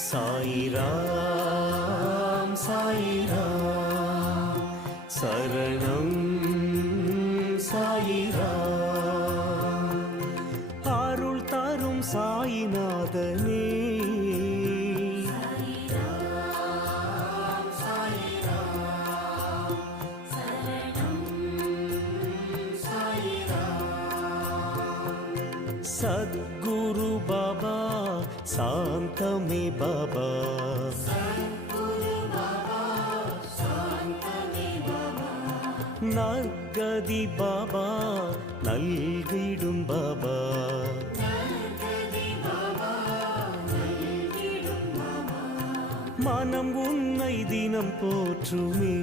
சாயிராம் சாயிராம் சரணம் சாயிராம் அருள் தரும் சாயிநாதனே சத்குரு பாபா சாந்தமே பாபா நற்கதி பாபா நல்கிடும் பாபா மனம் உன்னை தினம் போற்றுமே